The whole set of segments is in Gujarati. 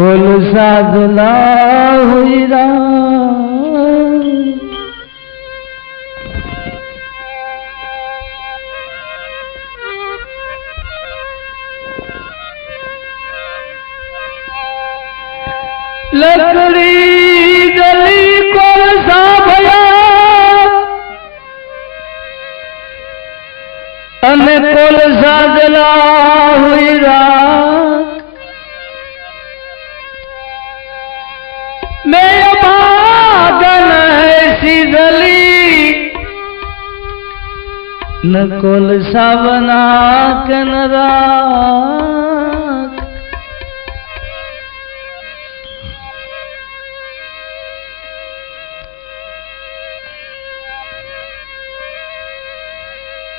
કોલ સાધલા હુઈરા લકડી ગલી કોલ સાભયા અને કોલ સાધલા હુઈરા નકોલ સાવના કનરા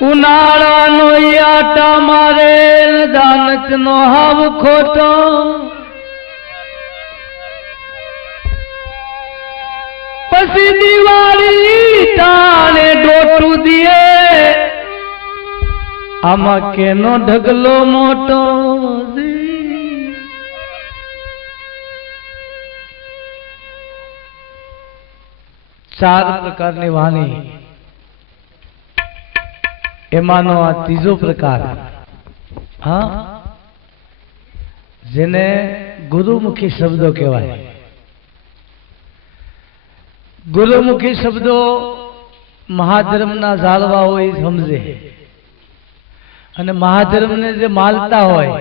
ઉનાળાનો આટા મારે દાનક નો હાવ ખોટો. પછી દિવાળી તાણે ડોટું દિયે આમાં કેનો ઢગલો મોટો ચાર પ્રકારની વાણી. એમાંનો આ ત્રીજો પ્રકાર. હા? જેને ગુરુમુખી શબ્દો કહેવાય. ગુરુમુખી શબ્દો મહાધર્મના હોય સમજે. અને મહાધર્મને જે માલતા હોય,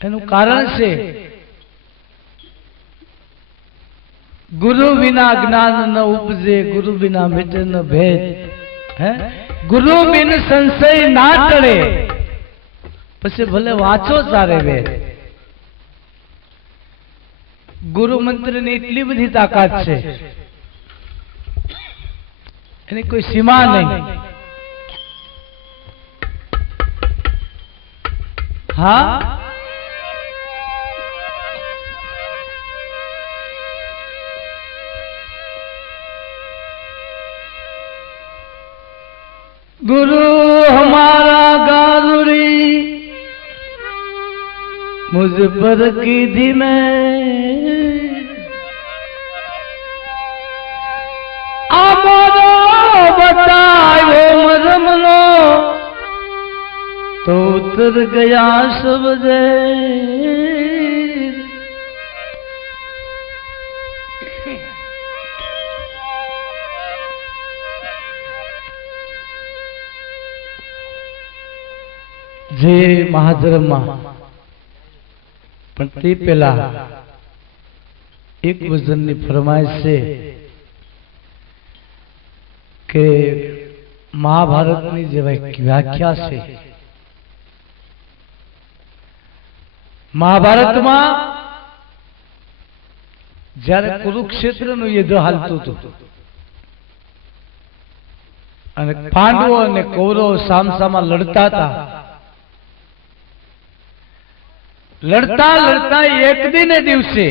એનું કારણ છે ગુરુ વિના જ્ઞાન ન ઉપજે, ગુરુ વિના મિત્ર ન ભેદ, હે? ગુરુ બિન સંશય ના ટળે, પછી ભલે વાંચો સારે વેદ. ગુરુ મંત્રની એટલી બધી તાકાત છે, એની કોઈ સીમા નહીં. હા? ગુરુ હમારા ગાજુરી મુજ પર કીધી મેં આ મારો તો ઉતર ગયા સબજે જે મહાધર્મમાં પણ તે પેલા એક વજનની ફરમાઈશ છે કે મહાભારતની જે વ્યાખ- વ્યાખ્યા છે મહાભારતમાં જ્યારે કુરુક્ષેત્રનું યુદ્ધ હાલતું હતું અને પાંડવો અને કૌરવો સામસામા લડતા હતા, લડતા લડતા એક દિને દિવસે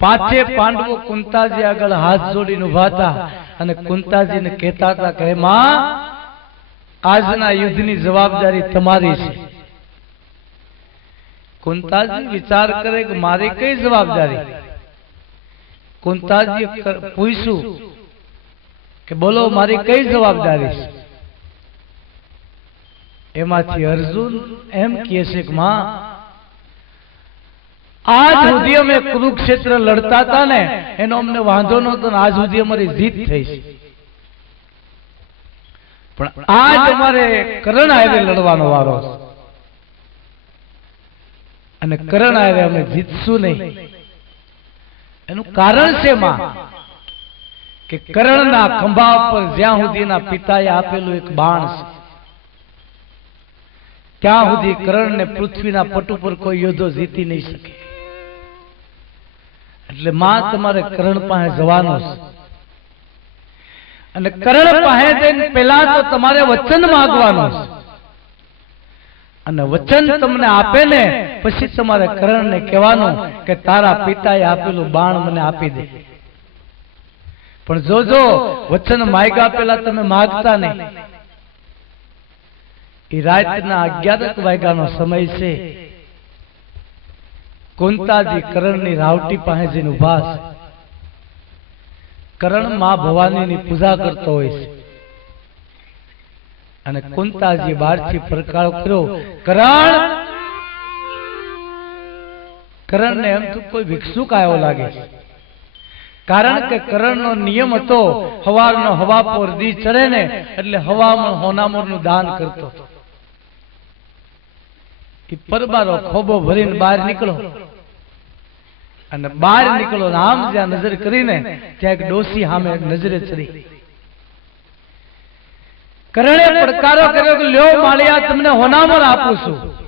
પાંચે પાંડવો કુંતાજી આગળ હાથ જોડીને ઊભા હતા અને કુંતાજીને કહેતા હતા કે માં, આજના યુદ્ધની જવાબદારી તમારી છે. કુંતાજી વિચાર કરે કે મારી કઈ જવાબદારી? કુંતાજી પૂછ્યું કે બોલો, મારી કઈ જવાબદારી એમાંથી અર્જુન એમ કહે છે કે, માં, આજ સુધી અમે કુરુક્ષેત્ર લડતા હતા ને, એનો અમને વાંધો નહોતો આજ સુધી અમારી જીત થઈ છે. પણ આજ અમારે કરણ હારે લડવાનો વારો છે. અને કરણ આવે અમે જીતશું નહીં. એનું કારણ છે માં કે કરણના ખંભા પર જ્યાં સુધીના પિતાએ આપેલું એક બાણ છે. ત્યાં સુધી કરણને પૃથ્વીના પટ ઉપર કોઈ યોદ્ધો જીતી નહીં શકે. એટલે માં તમારે કરણ પાસે જવાનો છે. અને કરણ પાસે જઈને પેલા તો તમારે વચન માંગવાનું છે. અને વચન તમને આપે ને, પછી તમારે કરણને કહેવાનું કે તારા પિતાએ આપેલું બાણ મને આપી દે. પણ જોજો વચન માગ્યા પેલા તમે માગતા નહીં. એ રાતના અગિયારક વાગ્યાનો સમય છે. કુંતાજી કરણની રાવટી પાસે જઈને ઊભા છે. કરણમાં ભવાનીની પૂજા કરતો હોય છે. અને કુંતાજી બહારથી પ્રકાર કર્યો. કરણ! કરણને એમ તો કોઈ ભિક્ષુક આવ્યો લાગે. છે કારણ કે કરણનો નિયમ હતો હવારનો હવા પર દી ચડે ને એટલે હવામાં હોનામોરનું દાન કરતો હતો. એ પરબારો ખોબો ભરીને બહાર નીકળો અને બહાર નીકળો ને આમ જ્યાં નજર કરીને ત્યાં એક ડોસી સામે નજરે ચડી. કરણે પડકારો કર્યો કે લ્યો માળિયા તમને હોનામર આપું છું.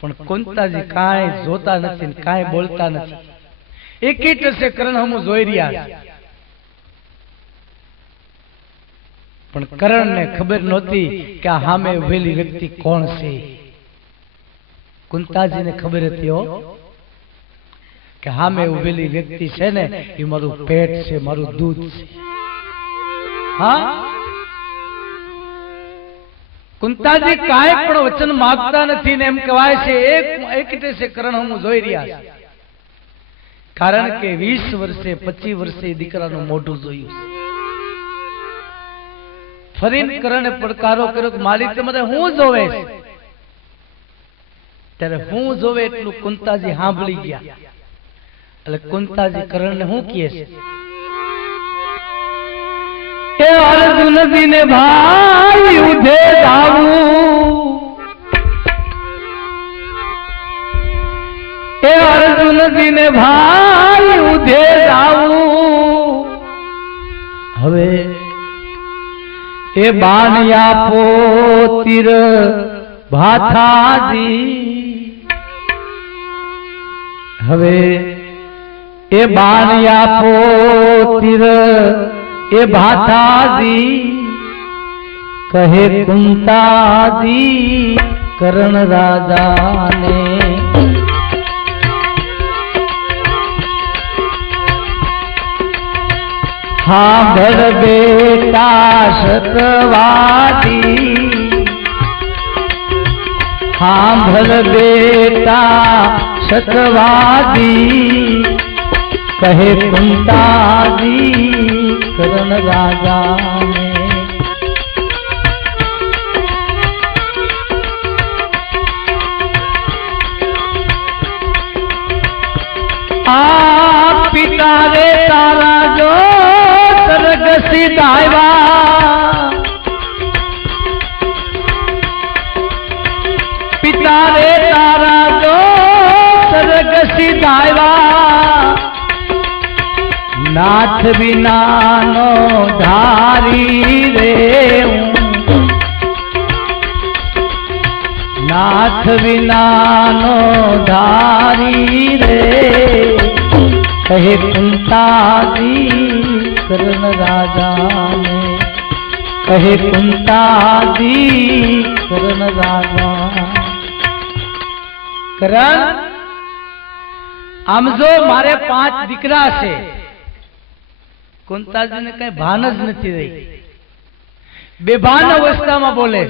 પણ કુંતાજી કાંઈ જોતા નથી ને કાંઈ બોલતા નથી. એક ટસે કરણ હમ જોઈ રહ્યા છે. પણ કરણને ખબર નહોતી કે આ સામે ઉભેલી વ્યક્તિ કોણ છે. કુંતાજીને ખબર હતી હો કે સામે ઉભેલી વ્યક્તિ છે ને, એ મારું પેટ છે, મારું દૂધ છે. હા? કુંતાજી કાંઈ પણ વચન માગતા નથી ને એમ કહેવાય છે, એક એક ટસે કરણ હું જોઈ રહ્યા છે. કારણ કે વીસ વર્ષે, પચીસ વર્ષે દીકરાનું મોઢું જોયું ફરીને કરણે પડકારો કર્યો કે, માલિક તમારે હું જોવે છે? ત્યારે હું જોવે એટલું કુંતાજી સાંભળી ગયા. એટલે કુંતાજી કરણને હું કહે છે? એ અર્જુનજી ને ભાઈ યુધે જાવું. એ અર્જુનજી ને ભાઈ ઉધે જાવું. હવે એ બાણિયા પોતીર ભાથાજી. હવે એ બાણિયા પોતીર એ ભાથાજી કહે કુંતાજી કરણ રાજાને. સાંભળ બેટા સતવાદી સાંભળ બેટા સતવાદી કહે કુંતાજી કરણ રાજાને. આ પિતા રે તારા જો સરગ સીધાવ્યા પિતા રે તારા જો સરગ સીધાવ્યા નાથ વિનાનો ધારી રે નાથ વિનાનો ધારી રે. કહે કુંતાજી, કરણ રાજાને. કહે કુંતાજી, કરણ રાજા કરણ, આમ જો મારે પાંચ દીકરા છે કુંતાજીને કઈ ભાન જ નથી રહી. બેભાન અવસ્થામાં બોલે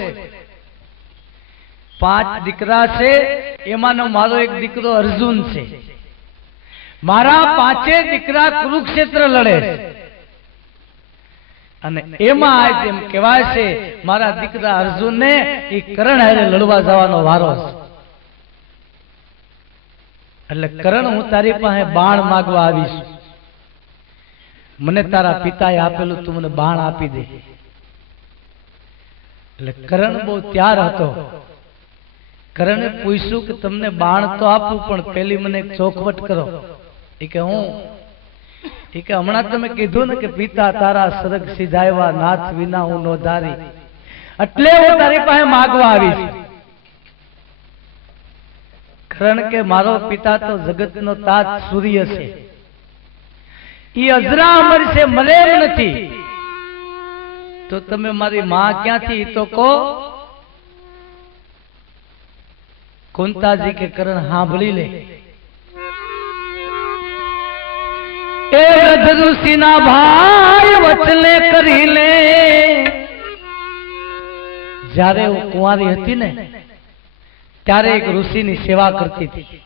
પાંચ દીકરા છે એમાંનો મારો એક દીકરો અર્જુન છે. મારા પાંચે દીકરા કુરુક્ષેત્ર લડે છે. અને એમાં આજ એમ કહેવાય છે મારા દીકરા અર્જુનને એ કરણ હારે લડવા જવાનો વારો છે. એટલે કરણ હું તારી પાસે બાણ માગવા આવીશ. મને તારા પિતાએ આપેલું તું મને બાણ આપી દે. એટલે કરણ બહુ ત્યાર હતો. કરણે પૂછ્યું કે તમને બાણ તો આપું, પણ પેલી મને એક ચોખવટ કરો. એ કે હું? એ કે હમણાં તમે કીધું ને કે પિતા તારા સરગ સિધાયવા નાથ વિના હું નો ધારી. એટલે હું તારી પાસે માગવા આવીશ. કરણ કે મારો પિતા તો જગતનો તાજ સૂર્ય છે. અજરા અમર છે મળે નથી. તો તમે મારી માં ક્યાંથી? તો કહો. કુંતાજી કે કરણ સાંભળી લે. એ રધનુષિના ભાઈ વચલે કરી લે. જ્યારે હું કુંવારી હતી ને, ત્યારે એક ઋષિની સેવા કરતી હતી.